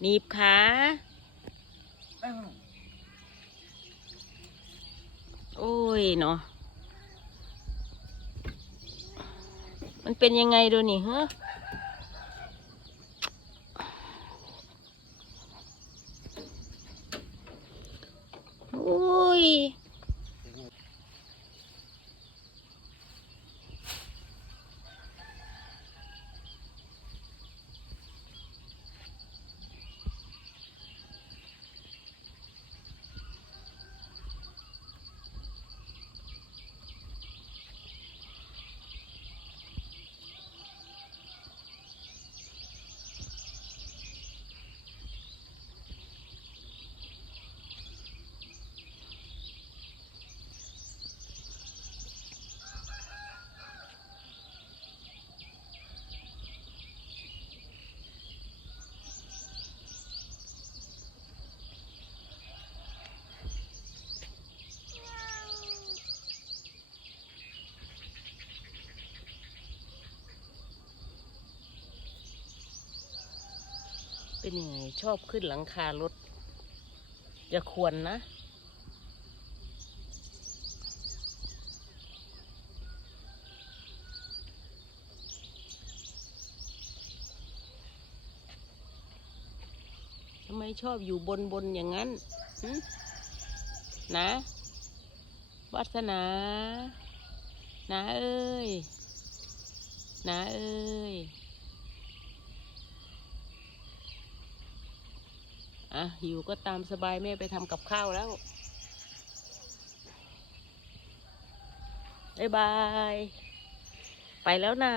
หนีบขาโอ้ยเนาะมันเป็นยังไงดูนี่ฮะโอ้ยเป็นยังไงชอบขึ้นหลังคารถอย่าควรนะทำไมชอบอยู่บนอย่างนั้นนะวาสนานะเอ้ยนะเอ้ยหิวก็ตามสบายแม่ไปทำกับข้าวแล้วบ๊ายบายไปแล้วนะ